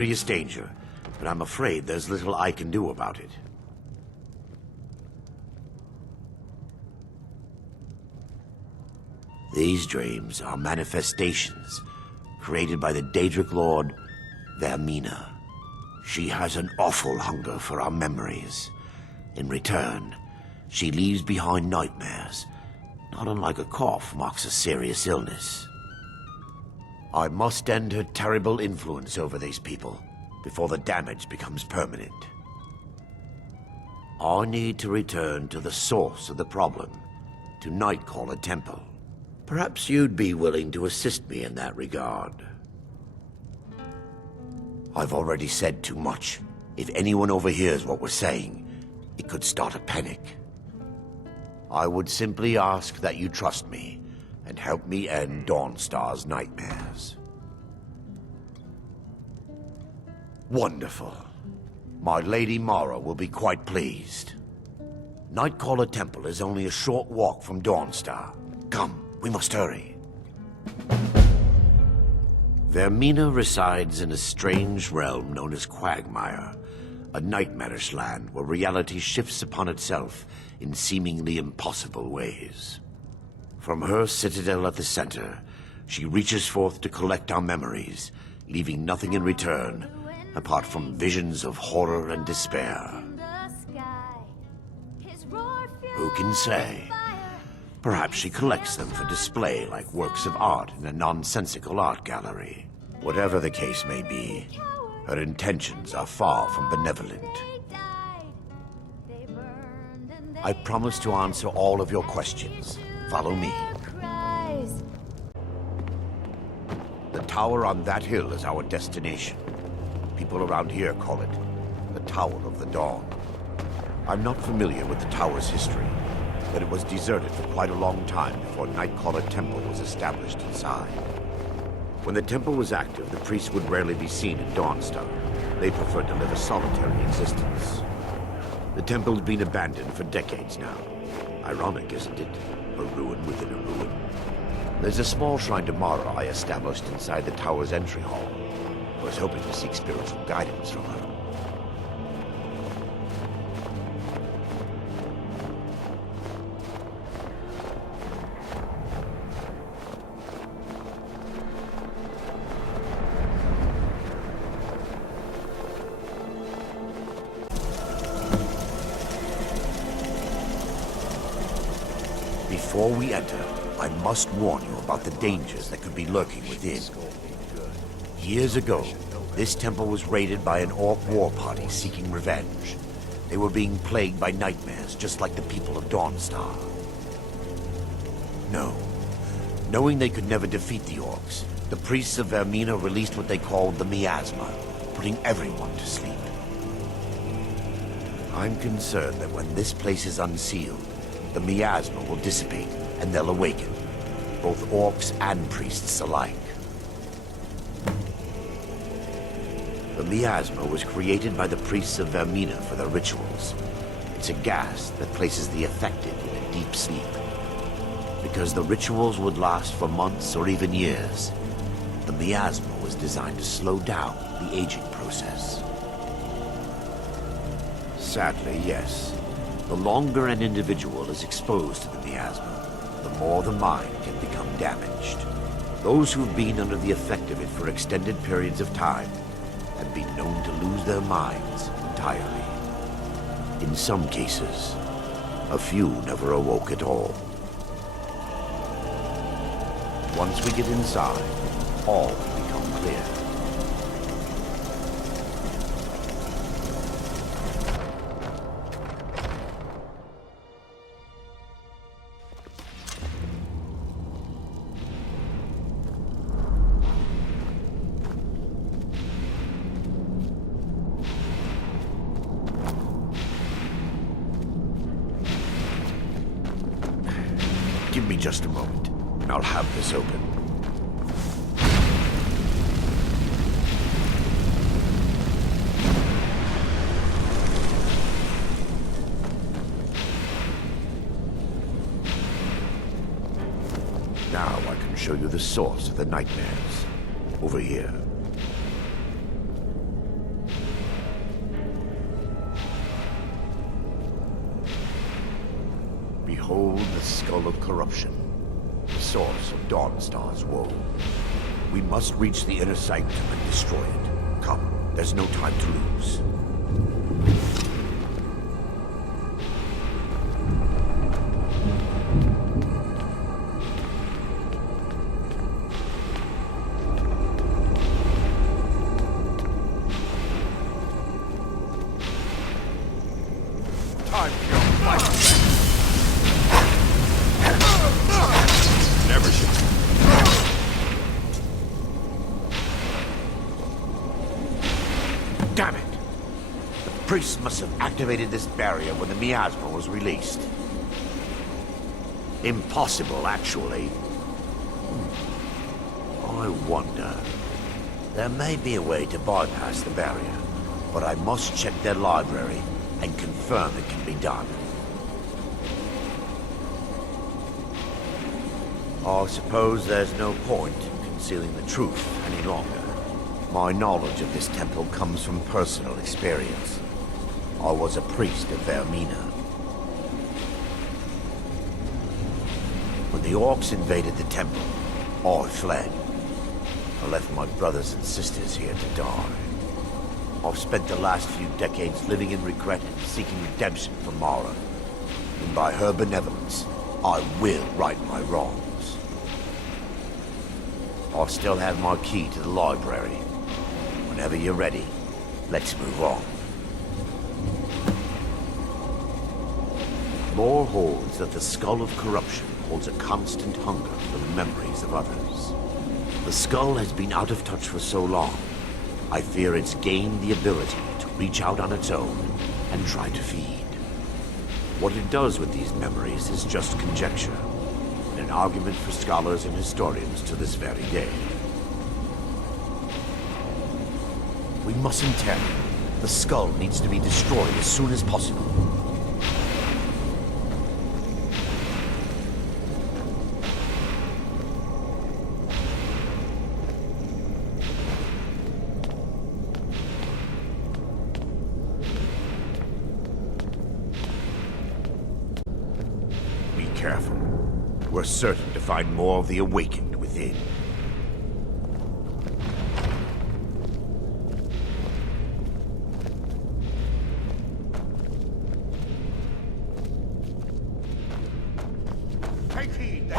serious danger, but I'm afraid there's little I can do about it. These dreams are manifestations created by the Daedric Lord, Vermina. She has an awful hunger for our memories. In return, she leaves behind nightmares, not unlike a cough marks a serious illness. I must end her terrible influence over these people before the damage becomes permanent. I need to return to the source of the problem, to Nightcaller Temple. Perhaps you'd be willing to assist me in that regard. I've already said too much. If anyone overhears what we're saying, it could start a panic. I would simply ask that you trust me and help me end Dawnstar's nightmares. Wonderful. My Lady Mara will be quite pleased. Nightcaller Temple is only a short walk from Dawnstar. Come, we must hurry. Vermina resides in a strange realm known as Quagmire, a nightmarish land where reality shifts upon itself in seemingly impossible ways. From her citadel at the center, she reaches forth to collect our memories, leaving nothing in return apart from visions of horror and despair. Who can say? Perhaps she collects them for display like works of art in a nonsensical art gallery. Whatever the case may be, her intentions are far from benevolent. I promise to answer all of your questions. Follow me. The tower on that hill is our destination. People around here call it the Tower of the Dawn. I'm not familiar with the tower's history, but it was deserted for quite a long time before Nightcaller Temple was established inside. When the temple was active, the priests would rarely be seen in Dawnstar. They preferred to live a solitary existence. The temple's been abandoned for decades now. Ironic, isn't it? A ruin within a ruin. There's a small shrine to Mara I established inside the tower's entry hall. I was hoping to seek spiritual guidance from her. Before we enter, I must warn you about the dangers that could be lurking within. Years ago, this temple was raided by an orc war party seeking revenge. They were being plagued by nightmares, just like the people of Dawnstar. No. Knowing they could never defeat the orcs, the priests of Vermina released what they called the miasma, putting everyone to sleep. I'm concerned that when this place is unsealed, the miasma will dissipate and they'll awaken, both orcs and priests alike. The miasma was created by the priests of Vermina for their rituals. It's a gas that places the affected in a deep sleep. Because the rituals would last for months or even years, the miasma was designed to slow down the aging process. Sadly, yes. The longer an individual is exposed to the miasma, the more the mind can become damaged. Those who've been under the effect of it for extended periods of time have been known to lose their minds entirely. In some cases, a few never awoke at all. Once we get inside, all will become clear. Give me just a moment, and I'll have this open. Now I can show you the source of the nightmares. Over here. behold the skull of corruption, the source of Dawnstar's woe. We must reach the inner sanctum and destroy it. Come, there's no time to lose. Time for your fight. Never should. Damn it! The priest must have activated this barrier when the miasma was released. Impossible, actually. I wonder. There may be a way to bypass the barrier, but I must check their library and confirm it can be done. I suppose there's no point concealing the truth any longer. My knowledge of this temple comes from personal experience. I was a priest of Vermina. When the orcs invaded the temple, I fled. I left my brothers and sisters here to die. I've spent the last few decades living in regret and seeking redemption from Mara. And by her benevolence, I will right my wrongs. I still have my key to the library. Whenever you're ready, let's move on. Lore holds that the skull of corruption holds a constant hunger for the memories of others. The skull has been out of touch for so long, I fear it's gained the ability to reach out on its own and try to feed. What it does with these memories is just conjecture, and an argument for scholars and historians to this very day. We mustn't tarry. The skull needs to be destroyed as soon as possible. Be careful. We're certain to find more of the awakened within. Take heed.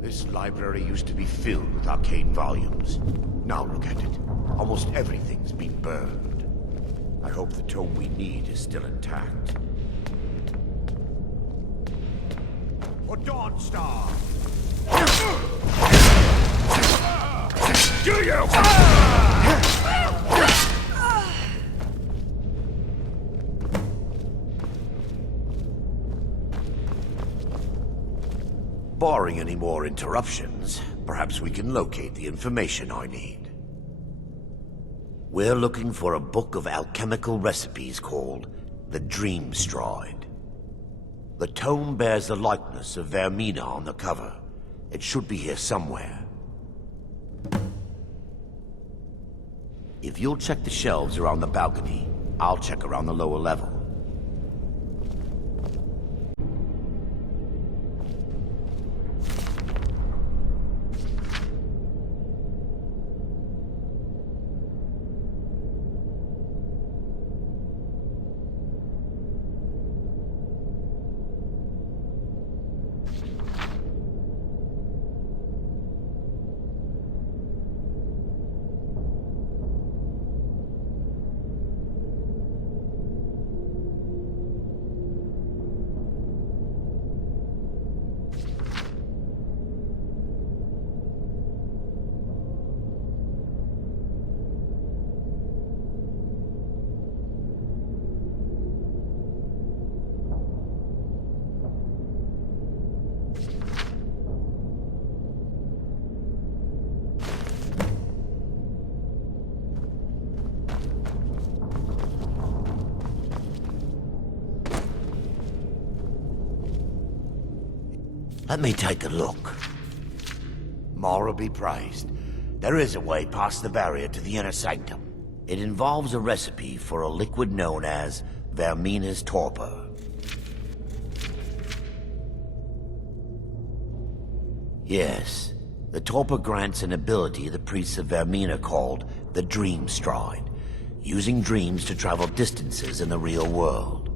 This library used to be filled with arcane volumes. Now look at it. Almost everything's been burned. I hope the tome we need is still intact. For Dawnstar! Do you? Barring any more interruptions, perhaps we can locate the information I need. We're looking for a book of alchemical recipes called the Dream Stride. The tome bears the likeness of Vermina on the cover. It should be here somewhere. If you'll check the shelves around the balcony, I'll check around the lower level. Let me take a look. Mara be praised. There is a way past the barrier to the inner sanctum. It involves a recipe for a liquid known as Vermina's torpor. Yes, the torpor grants an ability the priests of Vermina called the Dream Stride, using dreams to travel distances in the real world.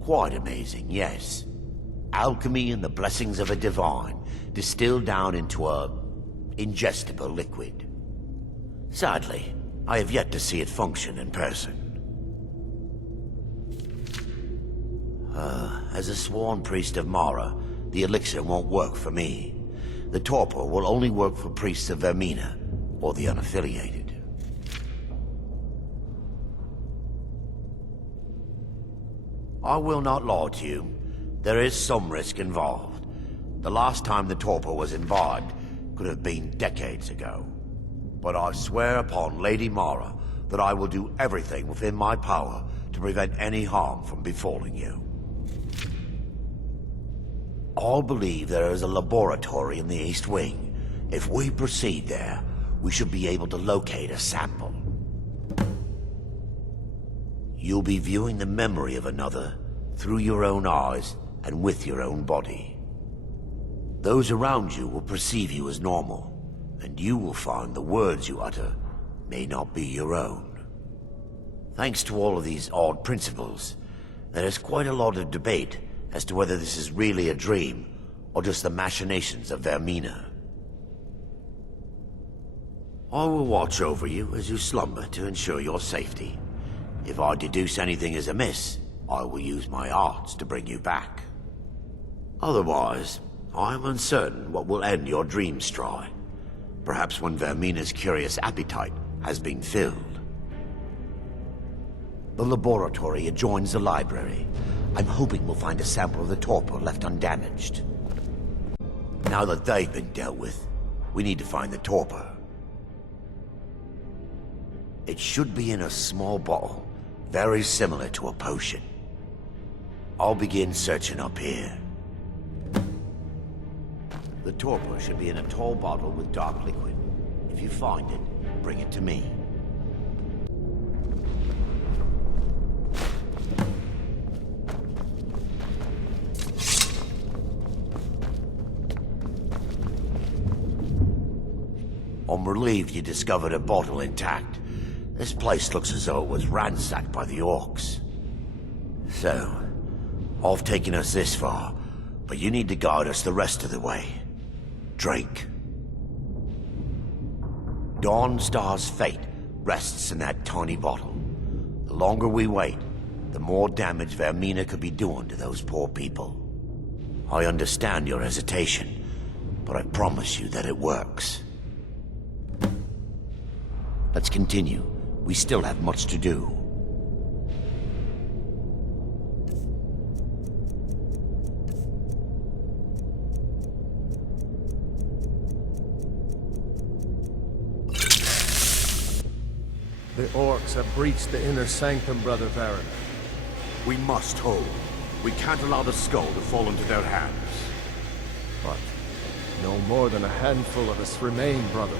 Quite amazing, yes. Alchemy and the blessings of a divine, distilled down into a ingestible liquid. Sadly, I have yet to see it function in person. As a sworn priest of Mara, the elixir won't work for me. The torpor will only work for priests of Vermina, or the unaffiliated. I will not lie to you. There is some risk involved. The last time the torpor was imbibed could have been decades ago. But I swear upon Lady Mara that I will do everything within my power to prevent any harm from befalling you. All believe there is a laboratory in the East Wing. If we proceed there, we should be able to locate a sample. You'll be viewing the memory of another through your own eyes and with your own body. Those around you will perceive you as normal, and you will find the words you utter may not be your own. Thanks to all of these odd principles, there is quite a lot of debate as to whether this is really a dream or just the machinations of Vermina. I will watch over you as you slumber to ensure your safety. If I deduce anything is amiss, I will use my arts to bring you back. Otherwise, I am uncertain what will end your dream stride. Perhaps when Vermina's curious appetite has been filled. The laboratory adjoins the library. I'm hoping we'll find a sample of the torpor left undamaged. Now that they've been dealt with, we need to find the torpor. It should be in a small bottle, very similar to a potion. I'll begin searching up here. The torpor should be in a tall bottle with dark liquid. If you find it, bring it to me. I'm relieved you discovered a bottle intact. This place looks as though it was ransacked by the orcs. So, I've taken us this far, but you need to guide us the rest of the way. Drink. Dawnstar's fate rests in that tiny bottle. The longer we wait, the more damage Vermina could be doing to those poor people. I understand your hesitation, but I promise you that it works. Let's continue. We still have much to do. The orcs have breached the inner sanctum, Brother Varron. We must hold. We can't allow the skull to fall into their hands. But no more than a handful of us remain, brother.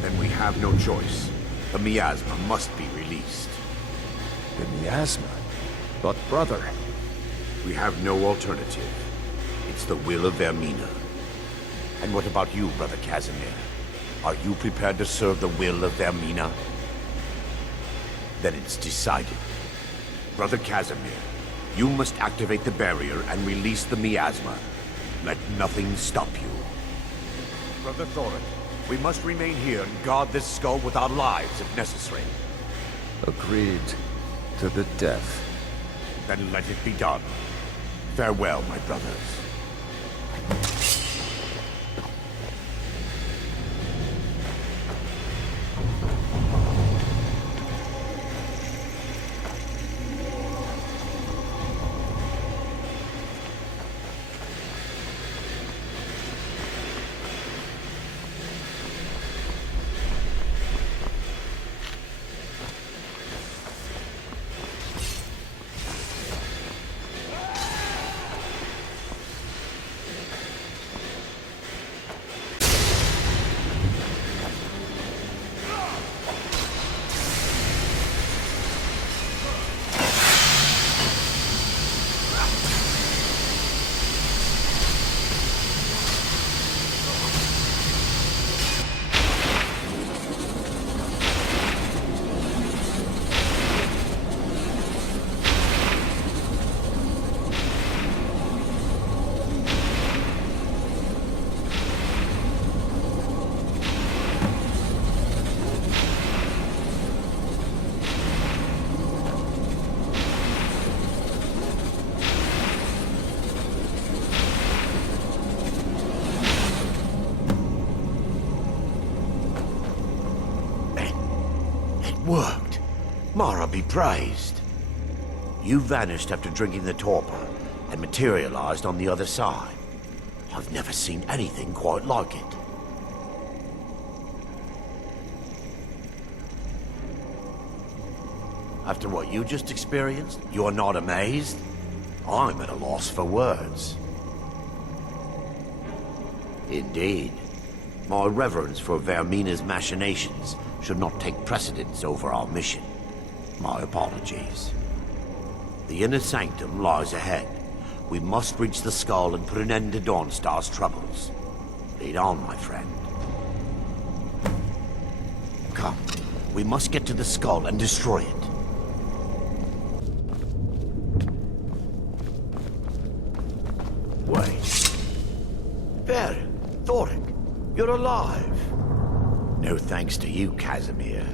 Then we have no choice. The miasma must be released. The miasma? But brother... We have no alternative. It's the will of Vermina. And what about you, Brother Casimir? Are you prepared to serve the will of Vermina? Then it's decided. Brother Casimir, you must activate the barrier and release the miasma. Let nothing stop you. Brother Thorin, we must remain here and guard this skull with our lives if necessary. Agreed to the death. Then let it be done. Farewell, my brothers. worked. Mara be praised. You vanished after drinking the torpor and materialized on the other side. I've never seen anything quite like it. After what you just experienced, you are not amazed? I'm at a loss for words. Indeed. My reverence for Vermina's machinations should not take precedence over our mission. My apologies. The inner sanctum lies ahead. We must reach the skull and put an end to Dawnstar's troubles. Lead on, my friend. Come, we must get to the skull and destroy it. Wait. There, Thoric, you're alive. No thanks to you, Casimir.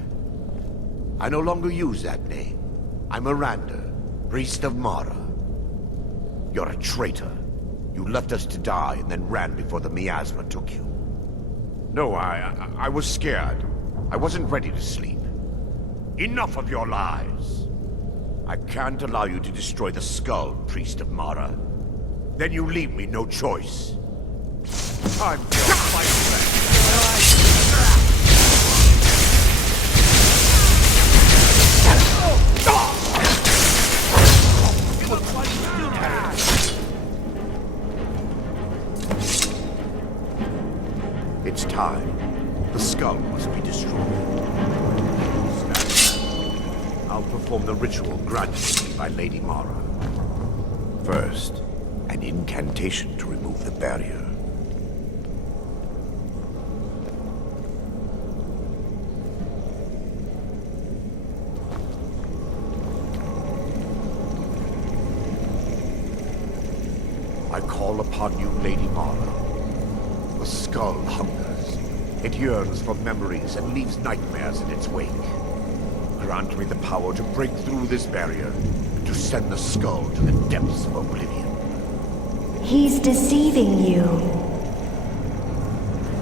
I no longer use that name. I'm Miranda, priest of Mara. You're a traitor. You left us to die and then ran before the miasma took you. No, I was scared. I wasn't ready to sleep. Enough of your lies. I can't allow you to destroy the skull, priest of Mara. Then you leave me no choice. Time for your fight. It's time. The skull must be destroyed. I'll perform the ritual granted to me by Lady Mara. First, an incantation to remove the barrier. I call upon you, Lady Mara. The skull hungers. It yearns for memories and leaves nightmares in its wake. Grant me the power to break through this barrier, and to send the skull to the depths of oblivion. He's deceiving you.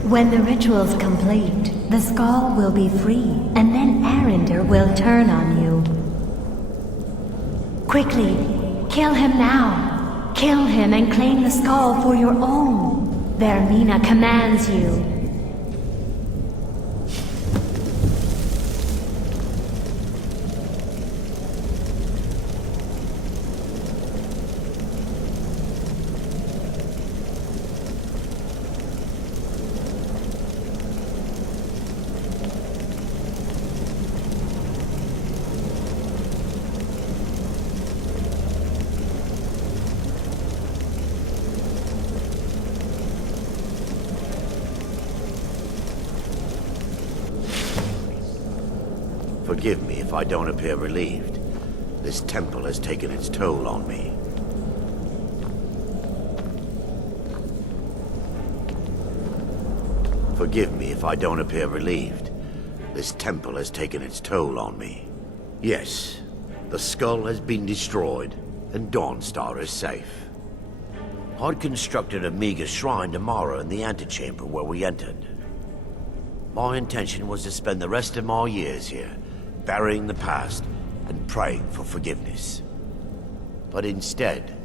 When the ritual's complete, the skull will be free, and then Arender will turn on you. Quickly, kill him now. Kill him and claim the skull for your own. Vermina commands you. Forgive me if I don't appear relieved. This temple has taken its toll on me. Forgive me if I don't appear relieved. This temple has taken its toll on me. Yes, the skull has been destroyed, and Dawnstar is safe. I'd constructed a meager shrine to Mara in the antechamber where we entered. My intention was to spend the rest of my years here, burying the past and praying for forgiveness. But instead,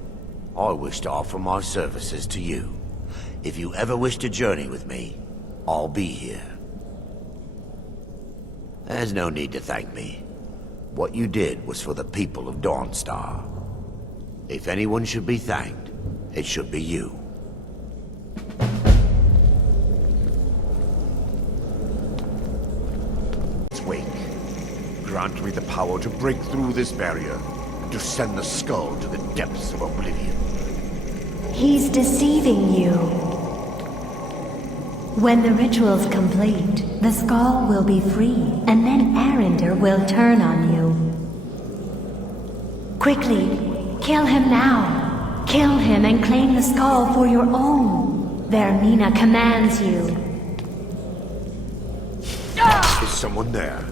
I wish to offer my services to you. If you ever wish to journey with me, I'll be here. There's no need to thank me. What you did was for the people of Dawnstar. If anyone should be thanked, it should be you. Wake. Grant me the power to break through this barrier, and to send the skull to the depths of oblivion. He's deceiving you. When the ritual's complete, the skull will be free, and then Arender will turn on you. Quickly, kill him now. Kill him and claim the skull for your own. Vermina commands you. Is someone there?